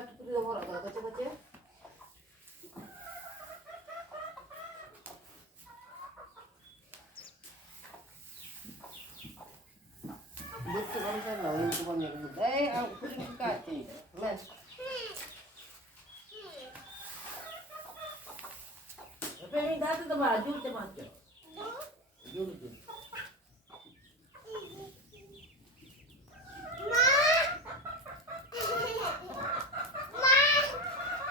Kaki tu dah borak kalau baca-baca. Betul kan sana yang tu banyak. Aku pergi kaki. Mas. Tapi ini dah tu baju macam macam. Jom tu.